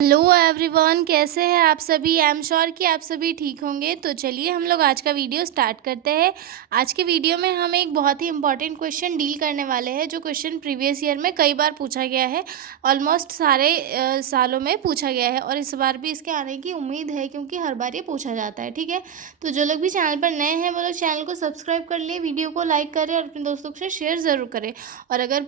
Hello everyone, कैसे हैं आप सभी। आई एम श्योर कि आप सभी ठीक होंगे। तो चलिए हम लोग आज का वीडियो स्टार्ट करते हैं। आज के वीडियो में हम एक बहुत ही इंपॉर्टेंट क्वेश्चन डील करने वाले हैं, जो क्वेश्चन प्रीवियस ईयर में कई बार पूछा गया है। ऑलमोस्ट सारे सालों में पूछा गया है और इस बार भी इसके आने की उम्मीद है, क्योंकि हर बार ये पूछा जाता है। ठीक है, तो जो लोग भी चैनल पर नए हैं वो लोग चैनल को सब्सक्राइब कर लिए, वीडियो को लाइक करें और अपने दोस्तों के साथ शेयर ज़रूर करें। और अगर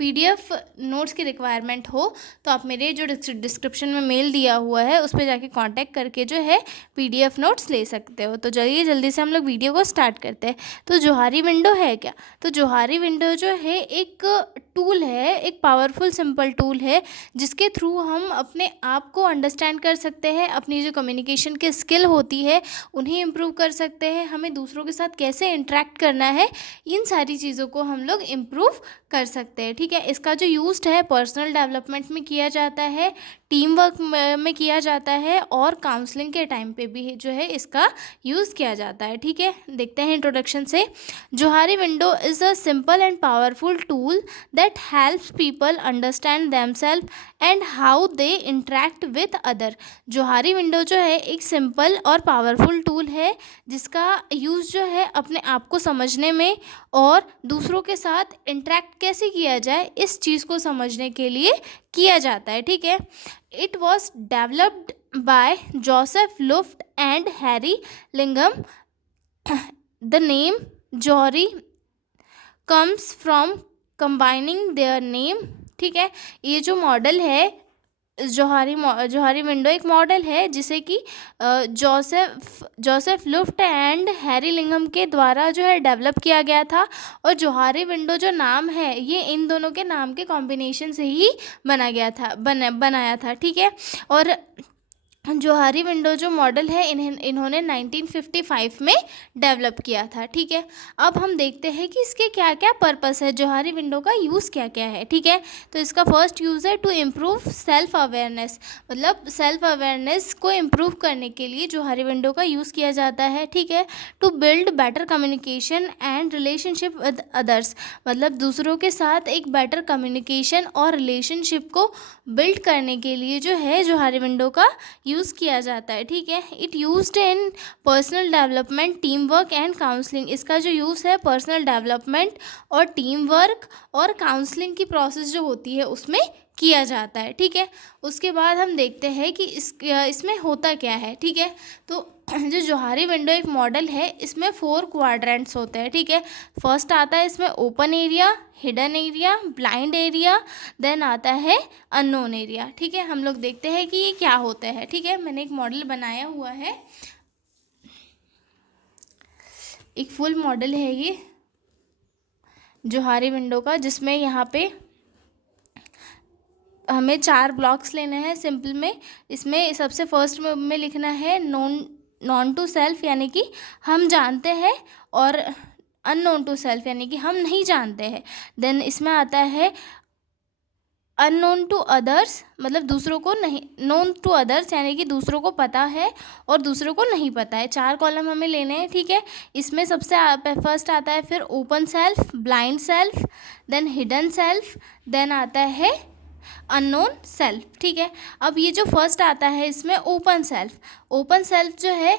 PDF नोट्स की रिक्वायरमेंट हो तो आप मेरे जो डिस्क्रिप्शन में मेल दिया हुआ है उस पर जाके कांटेक्ट करके जो है PDF नोट्स ले सकते हो। तो चलिए जल्दी से हम लोग वीडियो को स्टार्ट करते हैं। तो जोहारी विंडो है क्या? तो जोहारी विंडो जो है एक टूल है, एक पावरफुल सिंपल टूल है, जिसके थ्रू हम अपने आप को अंडरस्टैंड कर सकते हैं, अपनी जो कम्युनिकेशन की स्किल होती है उन्हें इम्प्रूव कर सकते हैं, हमें दूसरों के साथ कैसे इंटरेक्ट करना है, इन सारी चीज़ों को हम लोग इम्प्रूव कर सकते हैं। ठीक है, इसका जो यूज़ है पर्सनल डेवलपमेंट में किया जाता है, टीम वर्क में किया जाता है और काउंसलिंग के टाइम पे भी जो है इसका यूज़ किया जाता है। ठीक है, देखते हैं इंट्रोडक्शन से। Johari window is a simple and powerful tool that helps people understand themselves and how they interact with other. Johari window जो है एक सिंपल और पावरफुल टूल है, जिसका यूज़ जो है अपने आप को समझने में और दूसरों के साथ इंटरेक्ट कैसे किया जाए इस चीज़ को समझने के लिए किया जाता है। ठीक है, it was developed by Joseph Luft and Harry Lingham. The name Johari comes from combining their name. ठीक है, ये जो मॉडल है जोहारी विंडो एक मॉडल है जिसे कि जोसेफ लुफ्ट एंड हैरी लिंगम के द्वारा जो है डेवलप किया गया था। और जोहारी विंडो जो नाम है ये इन दोनों के नाम के कॉम्बिनेशन से ही बनाया था। ठीक है, और जोहारी विंडो जो मॉडल है इन्होंने 1955 में डेवलप किया था। ठीक है, अब हम देखते हैं कि इसके क्या क्या पर्पस है, जोहारी विंडो का यूज़ क्या क्या है। ठीक है, तो इसका फर्स्ट यूज़ है टू इम्प्रूव सेल्फ अवेयरनेस, मतलब सेल्फ अवेयरनेस को इम्प्रूव करने के लिए जोहारी विंडो का यूज़ किया जाता है। ठीक है, to build better communication and relationship with others, मतलब दूसरों के साथ एक बेटर कम्युनिकेशन और रिलेशनशिप को बिल्ड करने के लिए जो है जोहारी विंडो का यूज़ किया जाता है। ठीक है, it used in personal development, team work and counselling. इसका जो यूज़ है पर्सनल डेवलपमेंट और टीम वर्क और काउंसलिंग की प्रोसेस जो होती है उसमें किया जाता है। ठीक है, उसके बाद हम देखते हैं कि इसमें होता क्या है। ठीक है, तो जो जोहारी विंडो एक मॉडल है इसमें 4 क्वाड्रेंट्स होते हैं। ठीक है, फर्स्ट आता है इसमें open area, hidden area, blind area, then आता है अननोन एरिया। ठीक है, हम लोग देखते हैं कि ये क्या होता है। ठीक है, मैंने एक मॉडल बनाया हुआ है, एक फुल मॉडल है ये जोहारी विंडो का, जिसमें यहाँ पे हमें 4 ब्लॉक्स लेने हैं सिंपल में। इसमें सबसे फर्स्ट में लिखना है नॉन टू सेल्फ, यानी कि हम जानते हैं, और अननोन टू सेल्फ यानी कि हम नहीं जानते हैं। देन इसमें आता है अननोन टू अदर्स, मतलब दूसरों को नहीं, नोन टू अदर्स यानी कि दूसरों को पता है और दूसरों को नहीं पता है। 4 कॉलम हमें लेने हैं। ठीक है, इसमें सबसे फर्स्ट आता है फिर open self, blind self, then hidden self, then आता है अननोन सेल्फ। ठीक है, अब ये जो फर्स्ट आता है इसमें ओपन सेल्फ जो है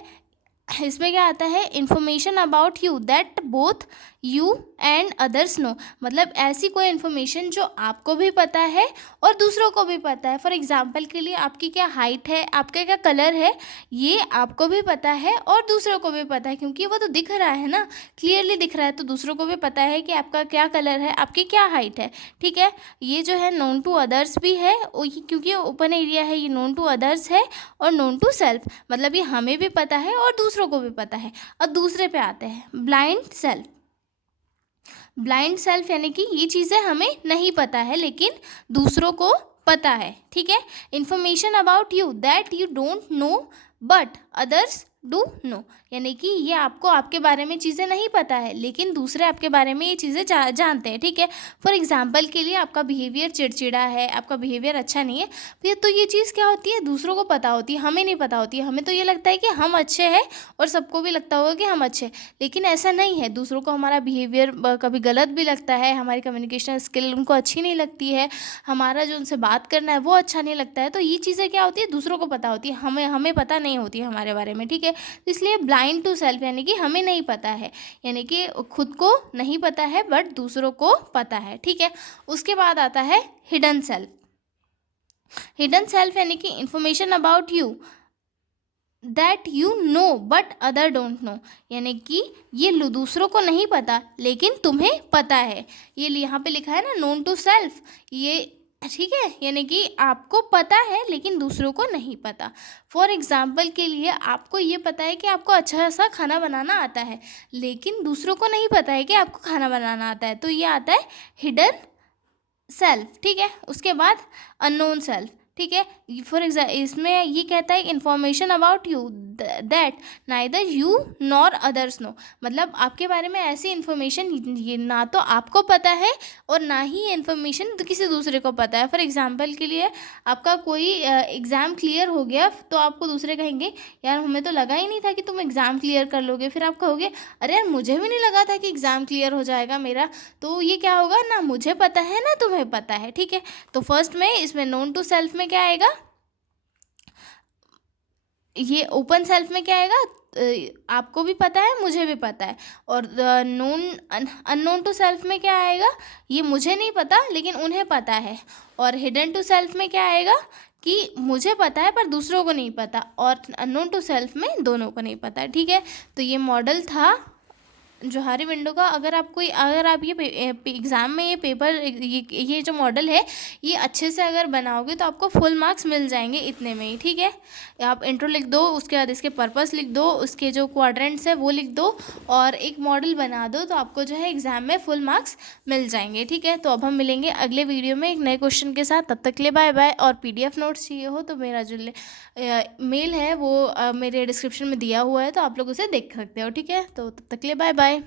इसमें क्या आता है, information about you that both you and others know, मतलब ऐसी कोई इन्फॉर्मेशन जो आपको भी पता है और दूसरों को भी पता है। फॉर एग्जांपल के लिए आपकी क्या हाइट है, आपका क्या कलर है, ये आपको भी पता है और दूसरों को भी पता है, क्योंकि वो तो दिख रहा है ना, क्लियरली दिख रहा है, तो दूसरों को भी पता है कि आपका क्या कलर है, आपकी क्या हाइट है। ठीक है, ये जो है नोन टू अदर्स भी है, क्योंकि ओपन एरिया है, ये नोन टू अदर्स है, और नोन टू सेल्फ मतलब ये हमें भी पता है और दूसरों को भी पता है। और दूसरे पे आते हैं ब्लाइंड सेल्फ यानी कि ये चीज़ें हमें नहीं पता है लेकिन दूसरों को पता है। ठीक है, information about you that you don't know but others do know, यानी कि ये आपको आपके बारे में चीज़ें नहीं पता है लेकिन दूसरे आपके बारे में ये चीज़ें जानते हैं, ठीक है। फॉर एग्जांपल के लिए आपका बिहेवियर चिड़चिड़ा है, आपका बिहेवियर अच्छा नहीं है, फिर तो ये चीज़ क्या होती है, दूसरों को पता होती है, हमें नहीं पता होती है। हमें तो ये लगता है कि हम अच्छे हैं और सबको भी लगता होगा कि हम अच्छे हैं, लेकिन ऐसा नहीं है। दूसरों को हमारा बिहेवियर कभी गलत भी लगता है, हमारी कम्युनिकेशन स्किल उनको अच्छी नहीं लगती है, हमारा जो उनसे बात करना है वो अच्छा नहीं लगता है। तो ये चीज़ें क्या होती है, दूसरों को पता होती है, हमें हमें पता नहीं होती है हमारे बारे में, ठीक है। तो इसलिए ब्लाइंड टू सेल्फ यानी कि हमें नहीं पता है, यानी कि खुद को नहीं पता है बट दूसरों को पता है, ठीक है। उसके बाद आता है हिडन सेल्फ। हिडन सेल्फ यानी कि information about you that you know but other don't know, यानी कि ये दूसरों को नहीं पता लेकिन तुम्हें पता है। ये यहाँ पे लिखा है ना, नोन टू सेल्फ, ये ठीक है, यानी कि आपको पता है लेकिन दूसरों को नहीं पता। फॉर एग्जाम्पल के लिए आपको ये पता है कि आपको अच्छा सा खाना बनाना आता है लेकिन दूसरों को नहीं पता है कि आपको खाना बनाना आता है, तो ये आता है हिडन सेल्फ, ठीक है। उसके बाद अननोन सेल्फ, ठीक है। फॉर इसमें ये कहता है information about you that neither you nor others know, मतलब आपके बारे में ऐसी इन्फॉर्मेशन ये ना तो आपको पता है और ना ही ये इन्फॉर्मेशन तो किसी दूसरे को पता है। फॉर एग्जांपल के लिए आपका कोई एग्ज़ाम क्लियर हो गया तो आपको दूसरे कहेंगे यार हमें तो लगा ही नहीं था कि तुम एग्ज़ाम क्लियर कर लोगे, फिर आप कहोगे अरे यार मुझे भी नहीं लगा था कि एग्ज़ाम क्लियर हो जाएगा मेरा। तो ये क्या होगा, ना मुझे पता है ना तुम्हें पता है, ठीक है। तो फर्स्ट में इसमें नोन टू सेल्फ में क्या आएगा, ये ओपन सेल्फ में क्या आएगा, आपको भी पता है मुझे भी पता है। और नोन अननोन टू सेल्फ में क्या आएगा, ये मुझे नहीं पता लेकिन उन्हें पता है। और हिडन टू सेल्फ में क्या आएगा कि मुझे पता है पर दूसरों को नहीं पता, और अननोन टू सेल्फ में दोनों को नहीं पता, ठीक है। तो ये मॉडल था जोहारी विंडो का। अगर आप ये एग्ज़ाम में ये पेपर ये जो मॉडल है ये अच्छे से अगर बनाओगे तो आपको फुल मार्क्स मिल जाएंगे इतने में ही, ठीक है। आप इंट्रो लिख दो, उसके बाद इसके पर्पस लिख दो, उसके जो क्वाड्रेंट्स है वो लिख दो और एक मॉडल बना दो, तो आपको जो है एग्ज़ाम में फुल मार्क्स मिल जाएंगे, ठीक है। तो अब हम मिलेंगे अगले वीडियो में एक नए क्वेश्चन के साथ, तब तक के लिए बाय बाय। और PDF नोट्स चाहिए हो तो मेरा जो मेल है वो मेरे डिस्क्रिप्शन में दिया हुआ है, तो आप लोग उसे देख सकते हो, ठीक है। तो तब तक के लिए बाय बाय।